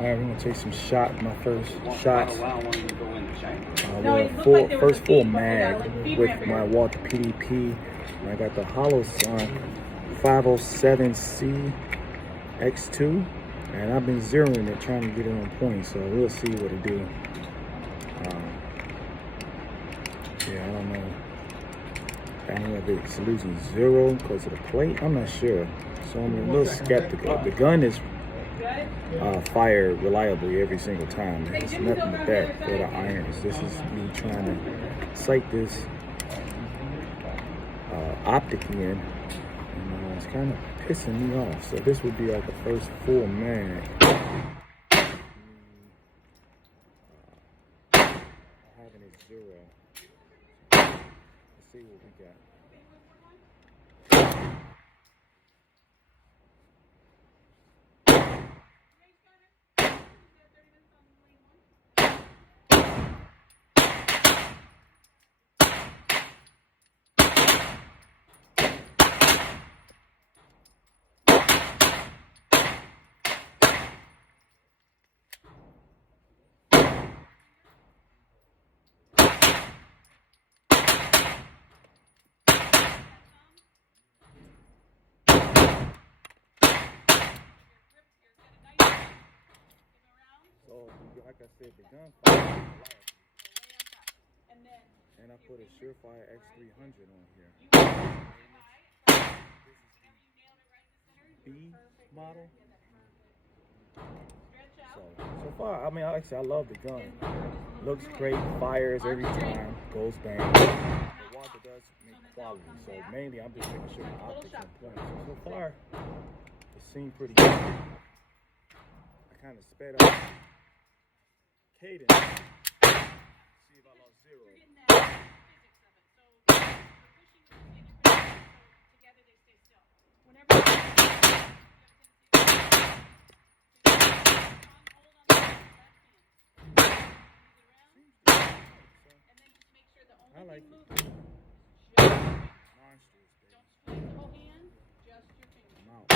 Alright, we're gonna take some shots. My first shots. First full mag with my Walther Pdp. I got the Holosun 507C X2, and I've been zeroing it, trying to get it on point. So we'll see what it do. Yeah, I don't know. I don't know if it's losing zero because of the plate. I'm not sure. So I'm a little skeptical. The gun is fired reliably every single time. It's nothing but that for the irons. This is me trying to sight this optic in, and it's kind of pissing me off. So this would be like the first full mag. Having it zero. Let's see what we got. So, like I said, the gun fire, and I put a Surefire x300 on here. This is the B model. So far, I mean, like I said, I love the gun. Looks great, fires every time, goes bang. The Walther does make quality, so mainly I'm just making sure the optics on point. So far, it seemed pretty good. I kind of sped up cadence. See if I lost zero. I like it. Monsters, baby. I'm out.